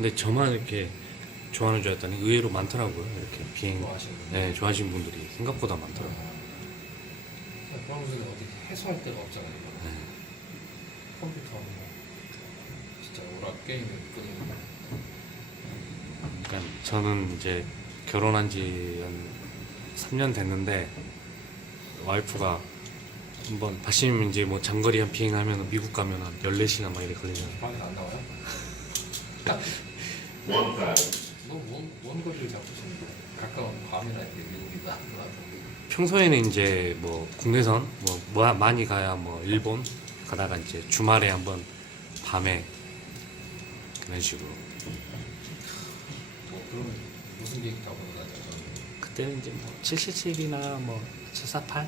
근데 저만 이렇게 좋아하는 줄 알았더니 의외로 많더라고요. 이렇게 비행 좋아하시는 분. 네, 좋아하시는 분들이 생각보다 많더라고요. 그런 분들은 어디 해소할 데가 없잖아요. 네. 컴퓨터 뭐 진짜 오락 게임이 있거든요. 그러니까 저는 이제 결혼한 지 한 3년 됐는데 와이프가 한번 다시는 이제 뭐 장거리 한 비행하면 미국 가면 한 14시간 막 이렇게 걸리잖아요. 방에 안 나와요? One thousand. 너먼 먼 거리를 잡으시는데 가까운 밤이나 이렇게 미국이 나은 것 같은데. 평소에는 이제 뭐 국내선 뭐, 뭐 많이 가야 뭐 일본 가다가 이제 주말에 한번 밤에 그런 식으로 뭐 그러면 무슨 비행기 타고 다녀요? 그때는 이제 뭐 777이나 뭐748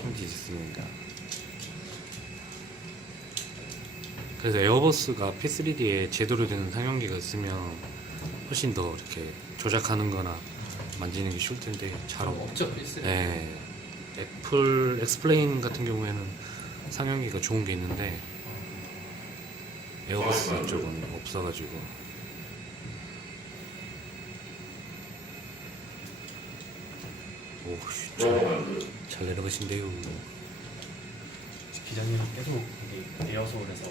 편지 있으니까 그래서 에어버스가 P3D에 제대로 되는 상용기가 있으면 훨씬 더 이렇게 조작하는 거나 만지는 게 쉬울 텐데 잘 없. 없죠 필수. 네. 애플 엑스플레인 같은 경우에는 상용기가 좋은 게 있는데 에어버스 쪽은 없어가지고 오, 씨, Four 잘, hundred. 잘 내려가신대요. 기자님은 계속 여기 에어서울에서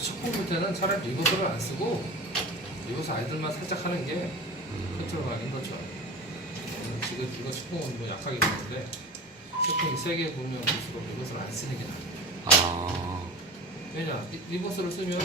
19, 부 때는 차라리 리버스를 안 쓰고 리버스 아이들만 살짝 하는 게 음. 컨트롤 하는 거죠. 음, 지금 이거 축구는 뭐 약하게 보는데 축구이 세게 보면 볼수록 리버스를 안 쓰는 게 나아요. 아. 왜냐 리, 리버서를 쓰면